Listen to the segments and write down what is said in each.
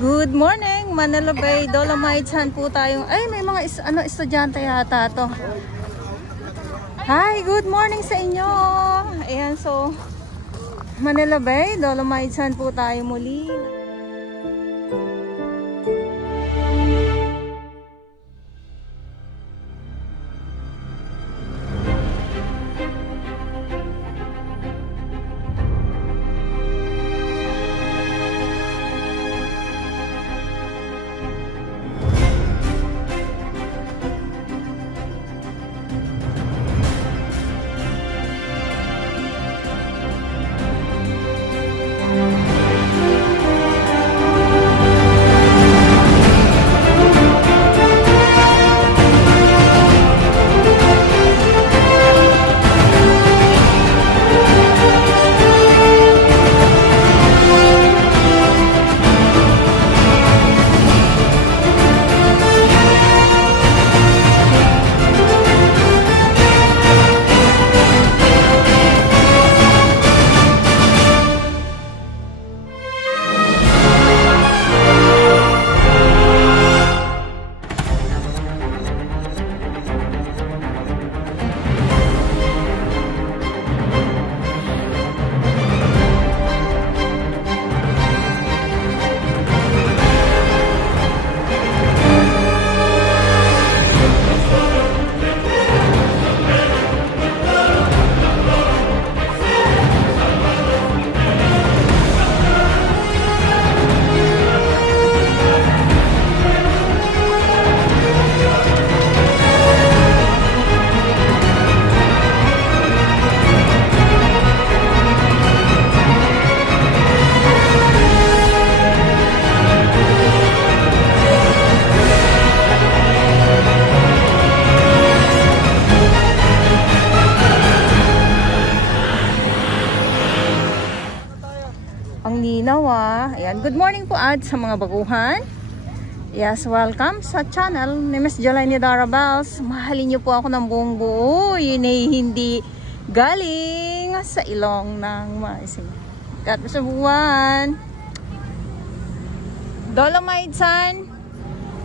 Good morning, Manila Bay, Dolomites. Po tayong, ay may mga estudyante yata to. Hi, good morning sa inyo. Ayan, so Manila Bay, Dolomites po tayo muli. Ang linaw Ayan. Good morning po sa mga baguhan. Yes, welcome sa channel ni Miss Jolaine Darabels. Mahalin niyo po ako ng buong buo. Yun ay hindi galing sa ilong ng maising. Kat sa buwan. Dolomites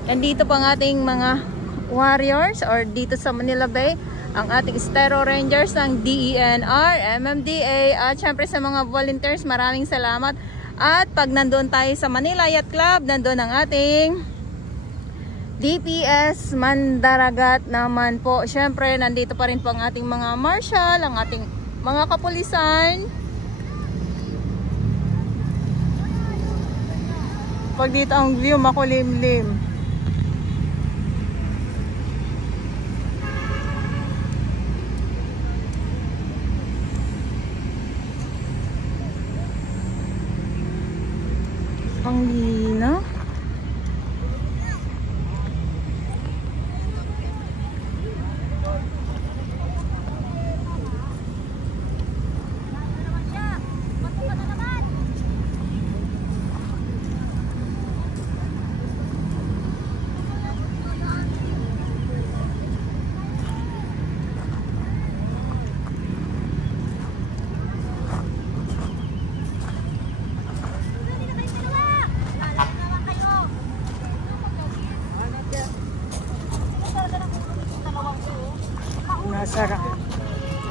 nandito po ang ating mga warriors or dito sa Manila Bay. Ang ating Estero Rangers ng DENR, MMDA at syempre sa mga volunteers, maraming salamat. At pag nandoon tayo sa Manila Yacht Club, nandoon ang ating DPS Mandaragat naman po. Syempre nandito pa rin po ang ating mga marshal, ang ating mga kapulisan. Pag dito ang view makulimlim. Ang linaw.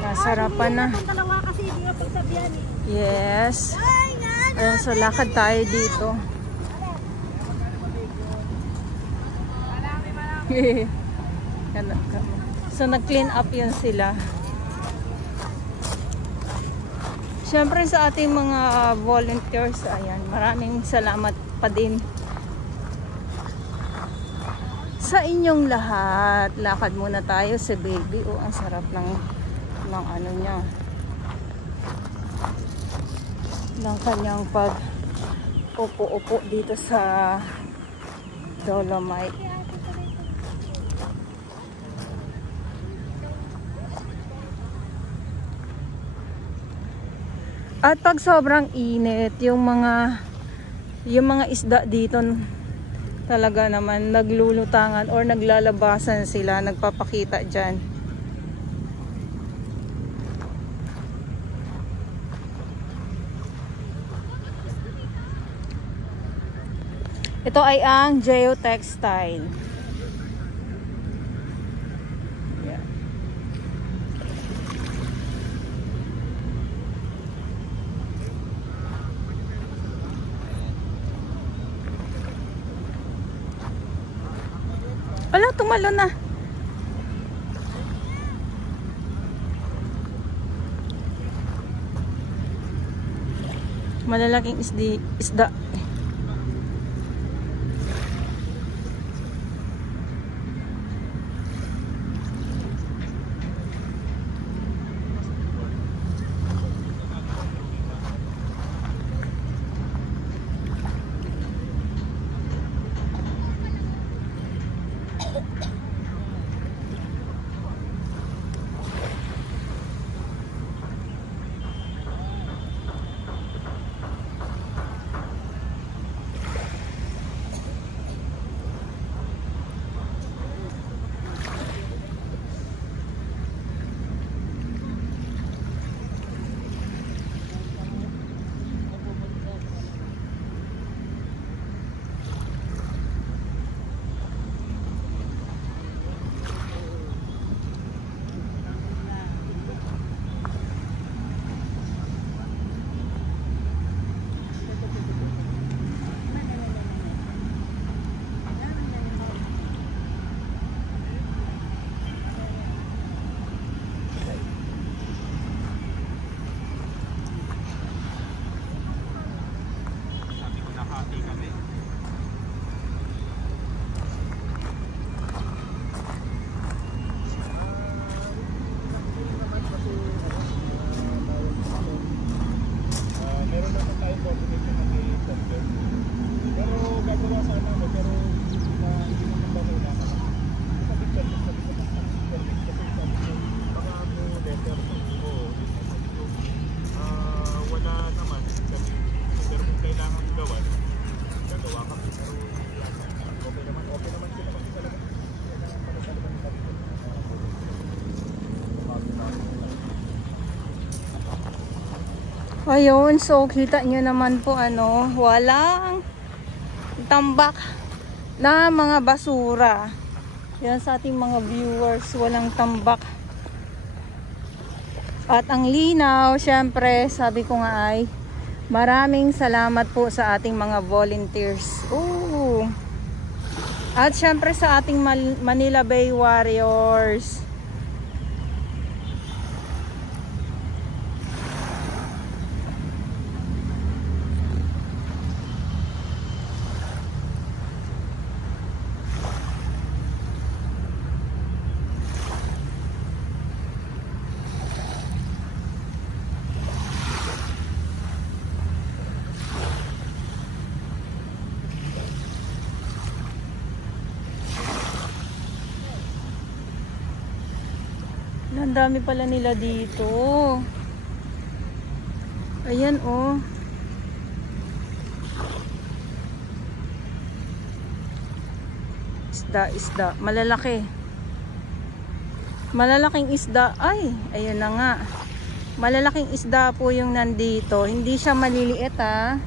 Nasarapan na. Yes. Ayan, so lakad tayo dito. So nag-clean up yun sila. Siyempre sa ating mga volunteers, ayan, maraming salamat pa din sa inyong lahat. Lakad muna tayo sa baby. Ang sarap ng ano niya, ng kanyang pag upo-upo dito sa Dolomite. At pag sobrang init, yung mga isda dito talaga naman naglulutangan or naglalabasan sila, nagpapakita dyan. Ito ay ang Geotextile. Yeah. Wala, tumalo na. Malalaking isda. Ayun, so kita nyo naman po walang tambak na mga basura. Yan sa ating mga viewers, walang tambak. At ang linaw, syempre, sabi ko nga ay maraming salamat po sa ating mga volunteers. Ooh. At syempre sa ating Manila Bay Warriors. Ang dami pala nila dito. Ayan oh. Isda. Malalaki. Malalaking isda. Ay, ayun na nga. Malalaking isda po yung nandito. Hindi siya maliliit ha.